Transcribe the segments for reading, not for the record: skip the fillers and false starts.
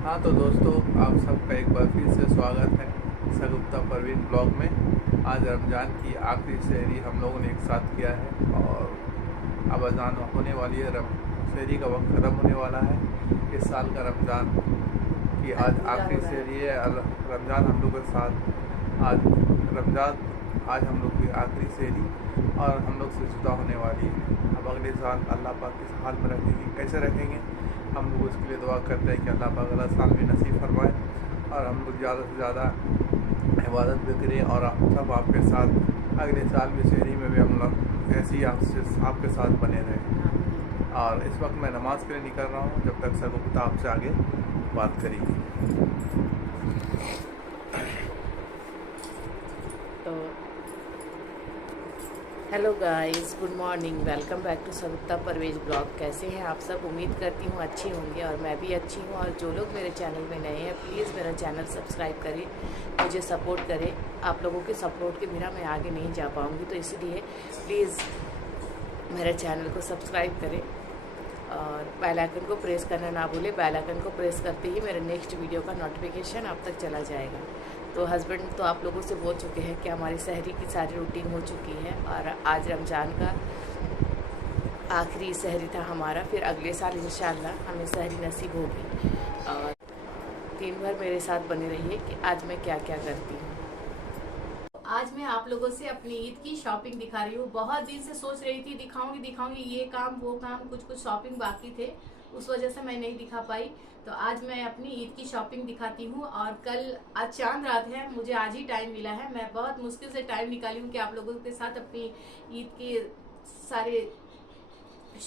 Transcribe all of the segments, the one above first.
हाँ तो दोस्तों, आप सबका एक बार फिर से स्वागत है सगुप्ता परवीन ब्लॉग में। आज रमज़ान की आखिरी सहरी हम लोगों ने एक साथ किया है और अब अजान होने वाली है। सहरी का वक्त ख़त्म होने वाला है। इस साल का रमज़ान की आज आखिरी सहरी है। रमज़ान हम लोग के साथ आज रमज़ान आज हम लोग की आखिरी सहरी और हम लोग से जुदा होने वाली है। अब अगले साल अल्लाह पाक किस हाल में रखेंगे, कैसे रखेंगे, हम लोग उसके लिए दुआ करते हैं कि अल्लाह पाक अगला साल में नसीब फरमाए और हम लोग ज़्यादा से ज़्यादा इबादत भी करें और हम सब आपके साथ अगले साल में शहरी में भी हम लोग ऐसे ही आपके साथ बने रहें। और इस वक्त मैं नमाज़ के लिए निकल रहा हूँ, जब तक सगुप्ता आपसे आगे बात करेगी। तो hello guys, good morning, welcome back to Sagupta Parvez blog. कैसे हैं आप सब? उम्मीद करती हूँ अच्छी होंगे और मैं भी अच्छी हूँ। और जो लोग मेरे चैनल में नए हैं प्लीज़ मेरा चैनल सब्सक्राइब करें, मुझे सपोर्ट करें। आप लोगों के सपोर्ट के बिना मैं आगे नहीं जा पाऊँगी, तो इसलिए प्लीज़ मेरे चैनल को सब्सक्राइब करें और बेल आइकन को प्रेस करना ना भूलें। बेल आइकन को प्रेस करते ही मेरे नेक्स्ट वीडियो का नोटिफिकेशन आप तक चला जाएगा। तो हस्बैंड तो आप लोगों से बोल चुके हैं कि हमारी सहरी की सारी रूटीन हो चुकी है और आज रमज़ान का आखिरी सहरी था हमारा। फिर अगले साल इंशाल्लाह हमें सहरी नसीब होगी। और दिन भर मेरे साथ बने रहिए कि आज मैं क्या क्या करती हूँ। आज मैं आप लोगों से अपनी ईद की शॉपिंग दिखा रही हूँ। बहुत दिन से सोच रही थी दिखाऊंगी, ये काम वो काम, कुछ शॉपिंग बाकी थे, उस वजह से मैं नहीं दिखा पाई। तो आज मैं अपनी ईद की शॉपिंग दिखाती हूँ। और आज चांद रात है, मुझे आज ही टाइम मिला है। मैं बहुत मुश्किल से टाइम निकाली हूँ कि आप लोगों के साथ अपनी ईद के सारे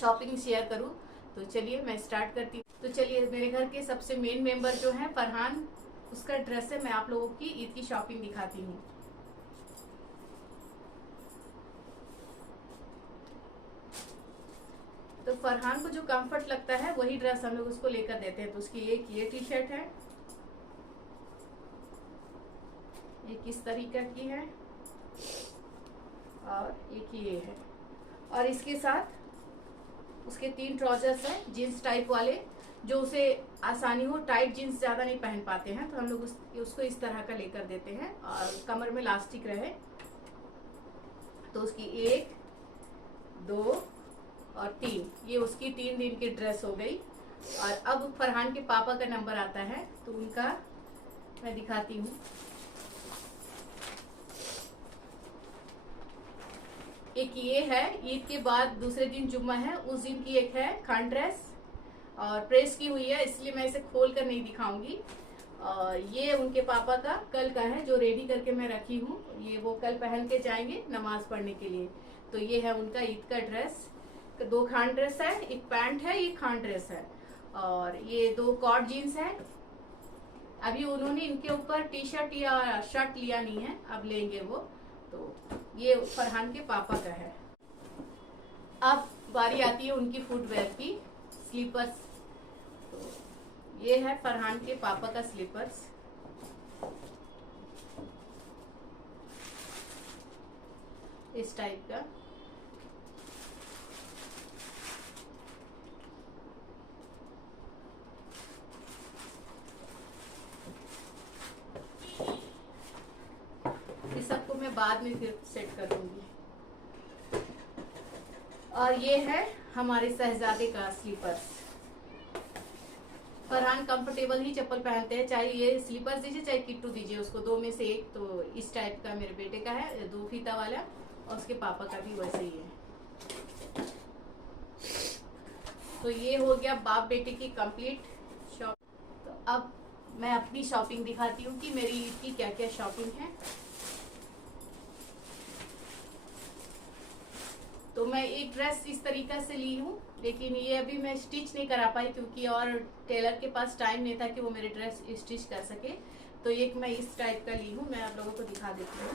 शॉपिंग शेयर करूँ। तो चलिए मैं स्टार्ट करती हूँ। तो चलिए, मेरे घर के सबसे मेन मेंबर जो है फरहान, उसका ड्रेस है, मैं आप लोगों की ईद की शॉपिंग दिखाती हूँ। तो फरहान को जो कंफर्ट लगता है वही ड्रेस हम लोग उसको लेकर देते हैं। तो उसकी एक ये टी शर्ट है, एक इस तरीका की है और एक ये है। और इसके साथ उसके 3 ट्राउजर्स हैं जीन्स टाइप वाले, जो उसे आसानी हो। टाइट जीन्स ज्यादा नहीं पहन पाते हैं, तो हम लोग उसको इस तरह का लेकर देते हैं और कमर में इलास्टिक रहे। तो उसकी 1, 2 और 3, ये उसकी 3 दिन की ड्रेस हो गई। और अब फरहान के पापा का नंबर आता है, तो उनका मैं दिखाती हूँ। एक ये है, ईद के बाद दूसरे दिन जुम्मा है, उस दिन की एक है खान ड्रेस और प्रेस की हुई है, इसलिए मैं इसे खोल कर नहीं दिखाऊंगी। और ये उनके पापा का कल का है, जो रेडी करके मैं रखी हूँ। ये वो कल पहन के जाएंगे नमाज पढ़ने के लिए। तो ये है उनका ईद का ड्रेस। 2 खान ड्रेस है, एक पैंट है, एक खान ड्रेस है और ये 2 कॉट जीन्स है। अभी उन्होंने इनके ऊपर टी शर्ट या शर्ट लिया नहीं है, अब लेंगे वो। तो ये फरहान के पापा का है। अब बारी आती है उनकी फुटवेयर की, स्लीपर्स। तो ये है फरहान के पापा का स्लीपर्स, इस टाइप का। इस सबको मैं बाद में फिर सेट कर दूंगी। और ये है हमारे शहजादे का स्लीपर्स। फरहान कंफर्टेबल ही चप्पल पहनते हैं, चाहे ये स्लीपर्स दीजिए चाहे किट्टू दीजिए उसको, 2 में से एक। तो इस टाइप का मेरे बेटे का है, 2 फीता वाला, और उसके पापा का भी वैसे ही है। तो ये हो गया बाप बेटे की कंप्लीट शॉप। तो अब मैं अपनी शॉपिंग दिखाती हूँ कि मेरी ईद की क्या क्या शॉपिंग है। तो मैं एक ड्रेस इस तरीका से ली हूँ, लेकिन ये अभी मैं स्टिच नहीं करा पाई क्योंकि और टेलर के पास टाइम नहीं था कि वो मेरे ड्रेस स्टिच कर सके। तो एक मैं इस टाइप का ली हूँ, मैं आप लोगों को दिखा देती हूँ।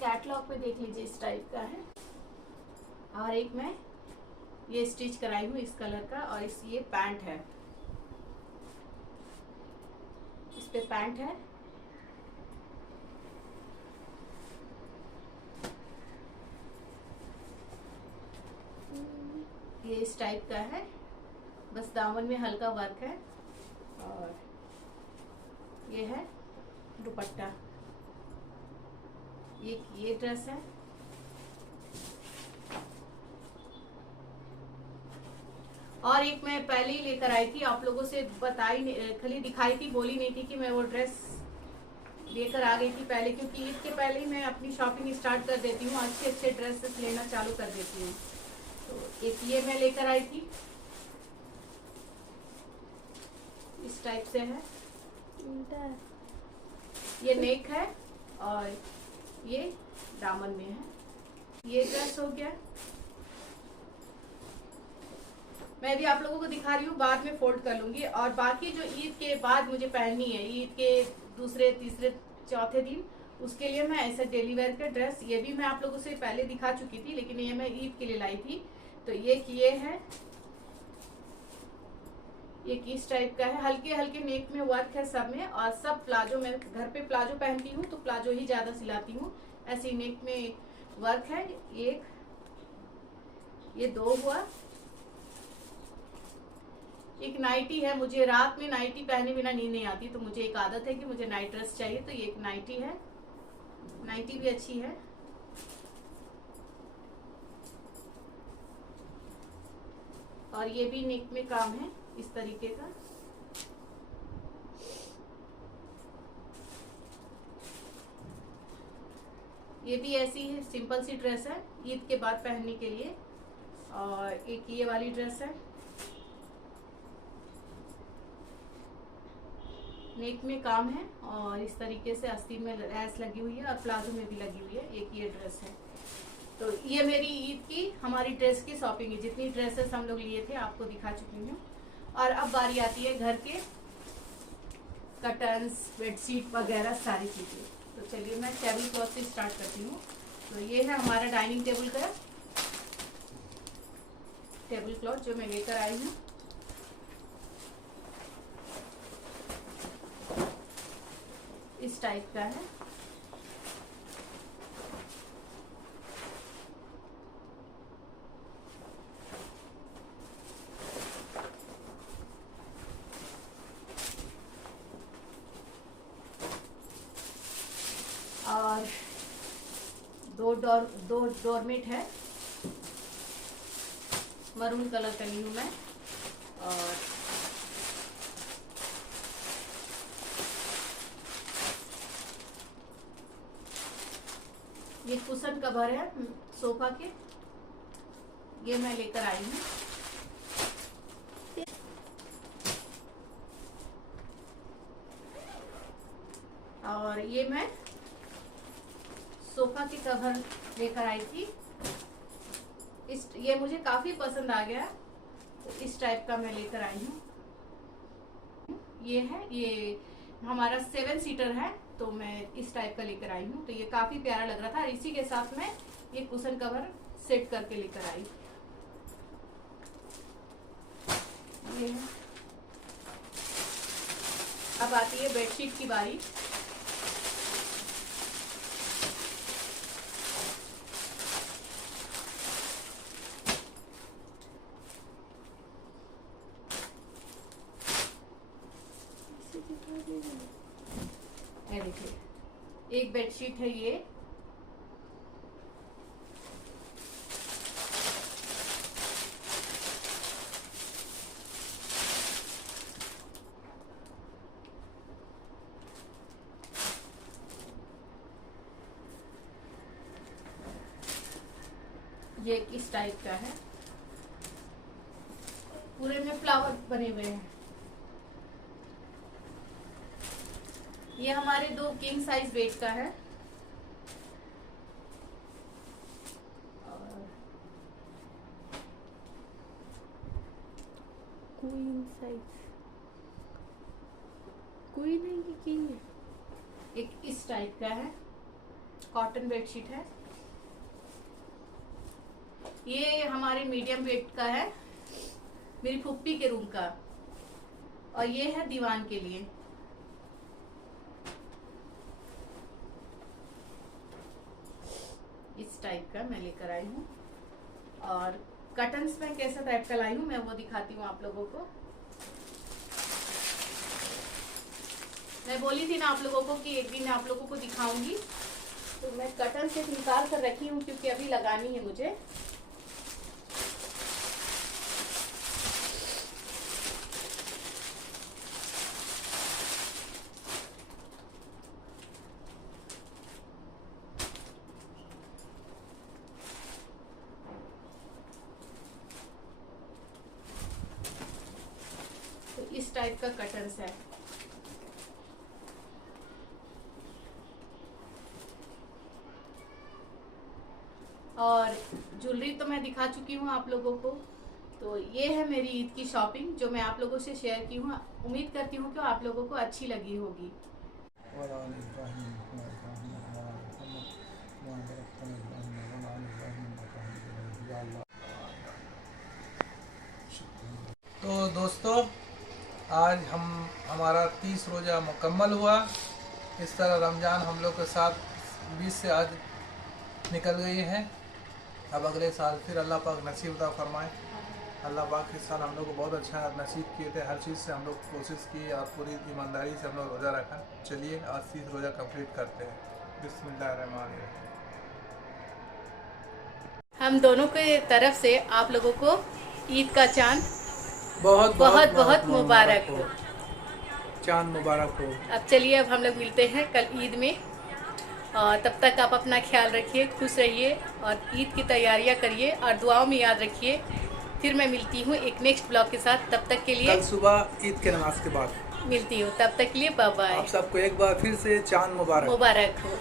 कैटलॉग पे देख लीजिए, इस टाइप का है। और एक मैं ये स्टिच कराई हूँ इस कलर का, और इस ये पैंट है, इस पे पैंट है। ये इस टाइप का है, बस दामन में हल्का वर्क है। और ये है दुपट्टा, ये ड्रेस है। और एक मैं पहले ही लेकर आई थी, आप लोगों से बताई, खाली दिखाई थी, बोली नहीं थी कि मैं वो ड्रेस लेकर आ गई थी पहले, क्योंकि ईद के पहले ही मैं अपनी शॉपिंग स्टार्ट कर देती हूँ, अच्छे अच्छे ड्रेसेस लेना चालू कर देती हूँ। तो एक ये मैं लेकर आई थी, इस टाइप से है, ये नेक है और ये दामन में है। ये ड्रेस हो गया, मैं भी आप लोगों को दिखा रही हूँ, बाद में फोल्ड कर लूंगी। और बाकी जो ईद के बाद मुझे पहननी है, ईद के दूसरे तीसरे चौथे दिन, उसके लिए मैं ऐसा डेली वेयर का ड्रेस, ये भी मैं आप लोगों से पहले दिखा चुकी थी, लेकिन ये मैं ईद के लिए लाई थी। तो ये है, ये किस टाइप का है, हल्के हल्के नेक में वर्क है सब में। और सब प्लाजो, मैं घर पे प्लाजो पहनती हूँ तो प्लाजो ही ज्यादा सिलाती हूँ, ऐसे नेक में वर्क है। एक ये दो हुआ, एक नाइटी है, मुझे रात में नाइटी पहने बिना नींद नहीं आती, तो मुझे एक आदत है कि मुझे नाइट ड्रेस चाहिए, तो ये एक नाइटी है, नाइटी भी अच्छी है। और ये भी नेक में काम है इस तरीके का। ये भी ऐसी ही सिंपल सी ड्रेस है ईद के बाद पहनने के लिए। और एक ये वाली ड्रेस है, नेक में काम है और इस तरीके से आस्तीन में लैस लगी हुई है और प्लाजो में भी लगी हुई है। एक ये ड्रेस है। तो ये मेरी ईद की हमारी ड्रेस की शॉपिंग है, जितनी ड्रेसेस हम लोग लिए थे आपको दिखा चुकी हूँ। और अब बारी आती है घर के कर्टन्स, बेडशीट वगैरह सारी चीजें। तो चलिए मैं टेबल क्लॉथ से स्टार्ट करती हूँ। तो ये है हमारा डाइनिंग टेबल का टेबल क्लॉथ जो मैं लेकर आई हूँ। इस टाइप का है। और दो डोरमेट है, मरून कलर का ली हूँ मैं। और ये कुशन कवर है सोफा के, ये मैं लेकर आई हूँ। और ये मैं सोफा के कवर लेकर आई थी। ये मुझे काफी पसंद आ गया, तो इस टाइप का मैं लेकर आई हूँ। ये है, ये हमारा 7 सीटर है, तो मैं इस टाइप का लेकर आई हूँ। तो ये काफी प्यारा लग रहा था और इसी के साथ मैं ये कुशन कवर सेट करके लेकर आई। ये है। अब आती है बेडशीट की बारी। देखिए, एक बेडशीट है ये, ये किस टाइप का है, पूरे में फ्लावर बने हुए हैं। ये हमारे 2 किंग साइज बेड का है। और क्वीन साइज, क्वीन है कि किंग है? एक इस टाइप का है, कॉटन बेडशीट है। ये हमारे मीडियम वेट का है, मेरी फुप्पी के रूम का। और ये है दीवान के लिए। इस टाइप का मैं लेकर आई हूँ। और कर्टन्स में कैसा टाइप का लाई हूँ मैं वो दिखाती हूँ आप लोगों को। मैं बोली थी ना आप लोगों को कि एक दिन आप लोगों को दिखाऊंगी, तो मैं कर्टन से निकाल कर रखी हूँ क्योंकि अभी लगानी है मुझे। तो इस टाइप का कर्टन्स है। और ज्वेलरी तो मैं दिखा चुकी हूँ आप लोगों को। तो ये है मेरी ईद की शॉपिंग जो मैं आप लोगों से शेयर की हूँ। उम्मीद करती हूँ कि आप लोगों को अच्छी लगी होगी। तो दोस्तों, आज हमारा 30 रोज़ा मुकम्मल हुआ। इस तरह रमज़ान हम लोग के साथ 20 से आज निकल गई है। अब अगले साल फिर अल्लाह पाक नसीब अता फरमाए। अल्लाह पाक इस साल हम लोग को बहुत अच्छा नसीब किए थे। हर चीज़ से हम लोग कोशिश की और पूरी ईमानदारी से हम लोग रोज़ा रखा। चलिए आज 30 रोज़ा कंप्लीट करते हैं। बिस्मिल्लाहिर्रहमानिर्रहीम। हम दोनों के तरफ से आप लोगों को ईद का चांद बहुत बहुत बहुत मुबारक हो। चांद मुबारक हो। अब चलिए, अब हम लोग मिलते हैं कल ईद में। और तब तक आप अपना ख्याल रखिए, खुश रहिए और ईद की तैयारियां करिए और दुआओं में याद रखिए। फिर मैं मिलती हूँ एक नेक्स्ट ब्लॉग के साथ। तब तक के लिए कल सुबह ईद के नमाज के बाद मिलती हूँ। तब तक के लिए बाय बाय। आप सबको एक बार फिर से चांद मुबारक मुबारक हो।